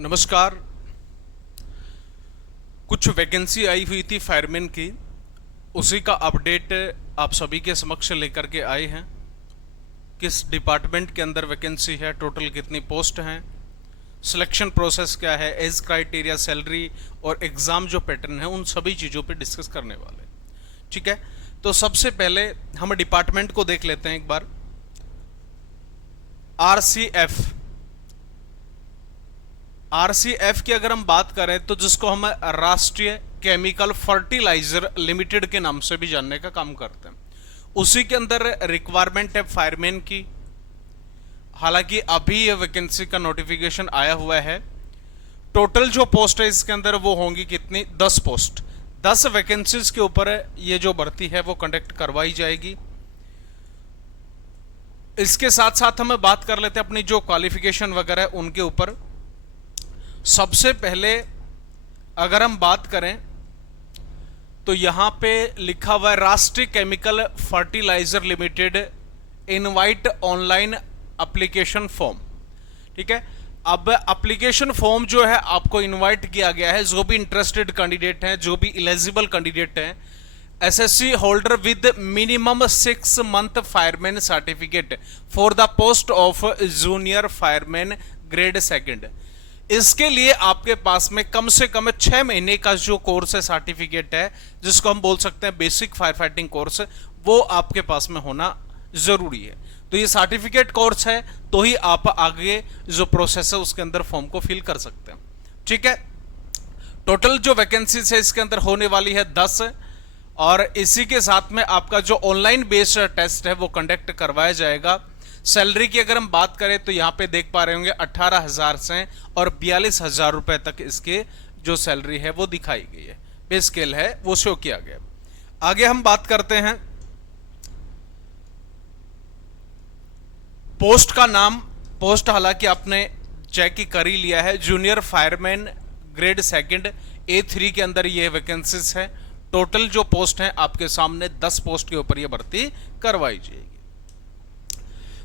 नमस्कार। कुछ वैकेंसी आई हुई थी फायरमैन की, उसी का अपडेट आप सभी के समक्ष लेकर के आए हैं। किस डिपार्टमेंट के अंदर वैकेंसी है, टोटल कितनी पोस्ट हैं, सिलेक्शन प्रोसेस क्या है, एज क्राइटेरिया, सैलरी और एग्ज़ाम जो पैटर्न है, उन सभी चीज़ों पे डिस्कस करने वाले। ठीक है, तो सबसे पहले हम डिपार्टमेंट को देख लेते हैं एक बार। आरसीएफ की अगर हम बात करें तो जिसको हम राष्ट्रीय केमिकल फर्टिलाइजर लिमिटेड के नाम से भी जानने का काम करते हैं, उसी के अंदर रिक्वायरमेंट है फायरमैन की। हालांकि अभी ये वैकेंसी का नोटिफिकेशन आया हुआ है। टोटल जो पोस्ट है इसके अंदर वो होंगी कितनी, 10 पोस्ट। 10 वैकेंसीज के ऊपर ये जो भर्ती है वो कंडक्ट करवाई जाएगी। इसके साथ साथ हम बात कर लेते हैं अपनी जो क्वालिफिकेशन वगैरह है उनके ऊपर। सबसे पहले अगर हम बात करें तो यहां पे लिखा हुआ है राष्ट्रीय chemical fertiliser limited invite online application form. ठीक है, अब एप्लीकेशन फॉर्म जो है आपको इनवाइट किया गया है। जो भी इंटरेस्टेड कैंडिडेट हैं, जो भी एलिजिबल कैंडिडेट हैं, SSC holder with minimum 6 month fireman certificate for the post of junior fireman grade 2, इसके लिए आपके पास में कम से कम 6 महीने का जो कोर्स है, सर्टिफिकेट है, जिसको हम बोल सकते हैं बेसिक फायर फाइटिंग कोर्स, वो आपके पास में होना जरूरी है। तो ये सर्टिफिकेट कोर्स है तो ही आप आगे जो प्रोसेस है उसके अंदर फॉर्म को फिल कर सकते हैं। ठीक है, टोटल जो वैकेंसीज है इसके अंदर होने वाली है 10, और इसी के साथ में आपका जो ऑनलाइन बेस्ड टेस्ट है वो कंडक्ट करवाया जाएगा। सैलरी की अगर हम बात करें तो यहाँ पे देख पा रहे होंगे 18,000 से और 42,000 रुपए तक इसके जो सैलरी है वो दिखाई गई है, पे स्केल है वो शो किया गया। आगे हम बात करते हैं पोस्ट का नाम। पोस्ट हालांकि आपने चेक ही कर ही लिया है, जूनियर फायरमैन ग्रेड 2 A3 के अंदर ये वैकेंसीज है। टोटल जो पोस्ट है आपके सामने 10 पोस्ट के ऊपर ये भर्ती करवाई जाएगी।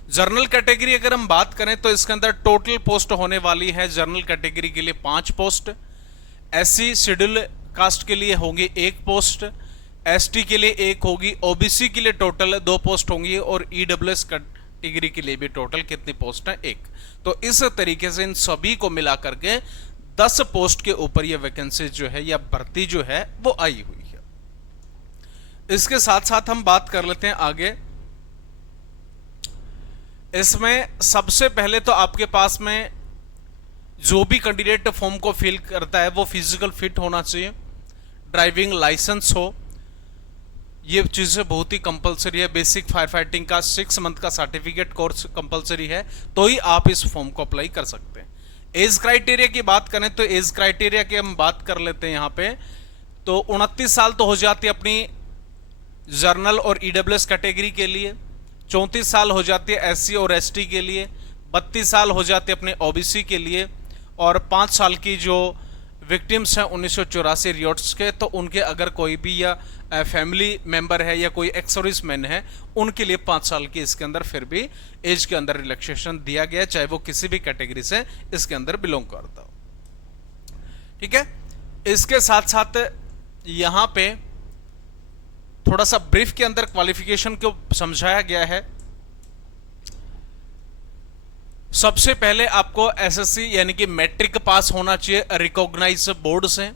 जर्नल कैटेगरी अगर हम बात करें तो इसके अंदर टोटल पोस्ट होने वाली है जर्नल कैटेगरी के लिए 5 पोस्ट, एससी शेड्यूल कास्ट के लिए होंगी 1 पोस्ट, एसटी के लिए 1 होगी, ओबीसी के लिए टोटल 2 पोस्ट होंगी और ईडब्ल्यूएस कैटेगरी के लिए भी टोटल कितनी पोस्ट है, 1। तो इस तरीके से इन सभी को मिलाकर के 10 पोस्ट के ऊपर यह वैकेंसी जो है या भर्ती जो है वो आई हुई है। इसके साथ साथ हम बात कर लेते हैं आगे। इसमें सबसे पहले तो आपके पास में जो भी कैंडिडेट फॉर्म को फिल करता है वो फिजिकल फिट होना चाहिए, ड्राइविंग लाइसेंस हो, ये चीजें बहुत ही कंपलसरी है। बेसिक फायर फाइटिंग का 6 मंथ का सर्टिफिकेट कोर्स कंपलसरी है, तो ही आप इस फॉर्म को अप्लाई कर सकते हैं। एज क्राइटेरिया की बात करें तो एज क्राइटेरिया की हम बात कर लेते हैं यहाँ पे, तो 29 साल तो हो जाती है अपनी जर्नल और ईडब्ल्यूएस कैटेगरी के लिए, 34 साल हो जाती है एससी और एसटी के लिए, 32 साल हो जाती है अपने ओबीसी के लिए, और 5 साल की जो विक्टिम्स हैं 1984 रियोट्स के, तो उनके अगर कोई भी या फैमिली मेंबर है या कोई एक्स सर्विस मैन है उनके लिए 5 साल की इसके अंदर फिर भी एज के अंदर रिलैक्सेशन दिया गया, चाहे वो किसी भी कैटेगरी से इसके अंदर बिलोंग करता हो। ठीक है, इसके साथ साथ यहां पे थोड़ा सा ब्रीफ के अंदर क्वालिफिकेशन को समझाया गया है। सबसे पहले आपको एसएससी यानी कि मैट्रिक पास होना चाहिए रिकॉग्नाइज बोर्ड से।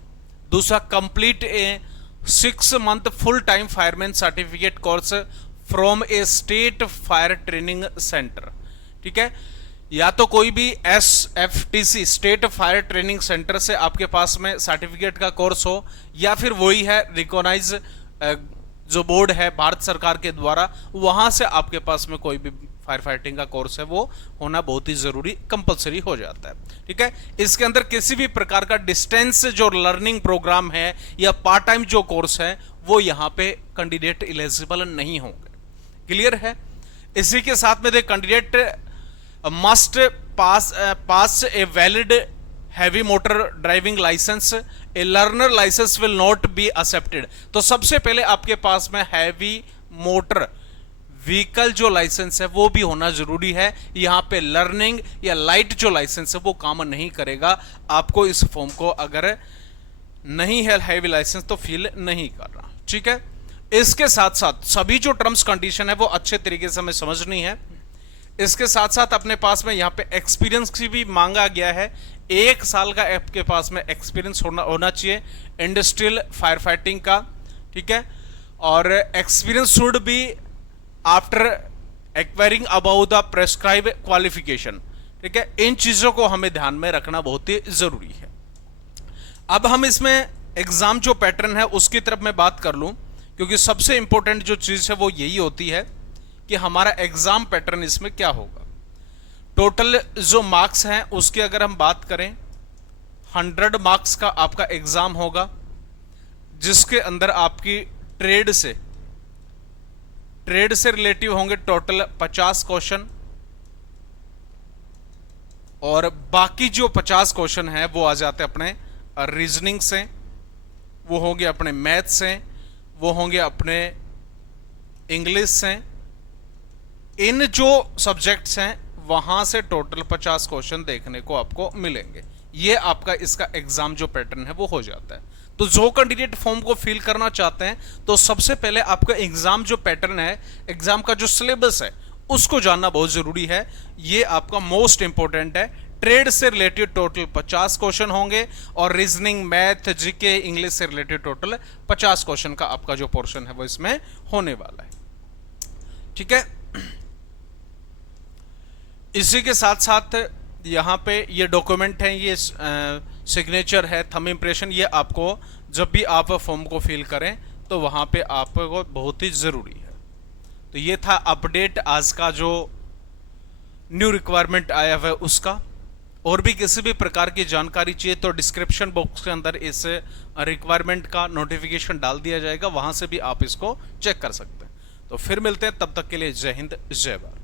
दूसरा, complete A 6 month full time fireman certificate course from A state fire training centre. ठीक है, या तो कोई भी SFTC state fire training centre से आपके पास में सर्टिफिकेट का कोर्स हो, या फिर वही है रिकॉग्नाइज जो बोर्ड है भारत सरकार के द्वारा, वहां से आपके पास में कोई भी फायर फाइटिंग का कोर्स है वो होना बहुत ही जरूरी, कंपलसरी हो जाता है। ठीक है, इसके अंदर किसी भी प्रकार का डिस्टेंस जो लर्निंग प्रोग्राम है या पार्ट टाइम जो कोर्स है वो यहाँ पे कैंडिडेट एलिजिबल नहीं होंगे। क्लियर है। इसी के साथ में candidate must pass a valid heavy motor driving licence, a learner licence will not be accepted. तो सबसे पहले आपके पास में हैवी मोटर व्हीकल जो लाइसेंस है वो भी होना जरूरी है। यहाँ पे लर्निंग या लाइट जो लाइसेंस है वो काम नहीं करेगा। आपको इस फॉर्म को अगर नहीं है हैवी लाइसेंस तो फिल नहीं करना, ठीक है। इसके साथ साथ सभी जो टर्म्स कंडीशन है वो अच्छे तरीके से हमें समझनी है। इसके साथ साथ अपने पास में यहाँ पे एक्सपीरियंस की भी मांगा गया है। 1 साल का आपके पास में एक्सपीरियंस होना चाहिए इंडस्ट्रियल फायर फाइटिंग का, ठीक है। और experience should be after acquiring about the prescribe qualification, ठीक है। इन चीजों को हमें ध्यान में रखना बहुत ही जरूरी है। अब हम इसमें एग्जाम जो पैटर्न है उसकी तरफ मैं बात कर लूं, क्योंकि सबसे इंपॉर्टेंट जो चीज है वो यही होती है कि हमारा एग्जाम पैटर्न इसमें क्या होगा। टोटल जो मार्क्स हैं उसकी अगर हम बात करें 100 मार्क्स का आपका एग्जाम होगा, जिसके अंदर आपकी ट्रेड से रिलेटिव होंगे टोटल 50 क्वेश्चन, और बाकी जो 50 क्वेश्चन है वो आ जाते हैं अपने रीजनिंग से, वो होंगे अपने मैथ से, वो होंगे अपने इंग्लिश से। इन जो सब्जेक्ट्स हैं वहां से टोटल 50 क्वेश्चन देखने को आपको मिलेंगे। ये आपका इसका एग्जाम जो पैटर्न है वो हो जाता है। तो जो कैंडिडेट फॉर्म को फिल करना चाहते हैं तो सबसे पहले आपका एग्जाम जो पैटर्न है, एग्जाम का जो सिलेबस है उसको जानना बहुत जरूरी है। ये आपका मोस्ट इंपॉर्टेंट है। ट्रेड से रिलेटेड टोटल 50 क्वेश्चन होंगे और रीजनिंग, मैथ, जीके, इंग्लिश से रिलेटेड टोटल 50 क्वेश्चन का आपका जो पोर्शन है वो इसमें होने वाला है, ठीक है। इसी के साथ साथ यहाँ पे ये डॉक्यूमेंट है, ये सिग्नेचर है, थंब इंप्रेशन, ये आपको जब भी आप फॉर्म को फिल करें तो वहाँ पे आपको बहुत ही ज़रूरी है। तो ये था अपडेट आज का जो न्यू रिक्वायरमेंट आया हुआ है उसका। और भी किसी भी प्रकार की जानकारी चाहिए तो डिस्क्रिप्शन बॉक्स के अंदर इस रिक्वायरमेंट का नोटिफिकेशन डाल दिया जाएगा, वहाँ से भी आप इसको चेक कर सकते हैं। तो फिर मिलते हैं, तब तक के लिए जय हिंद, जय भारत।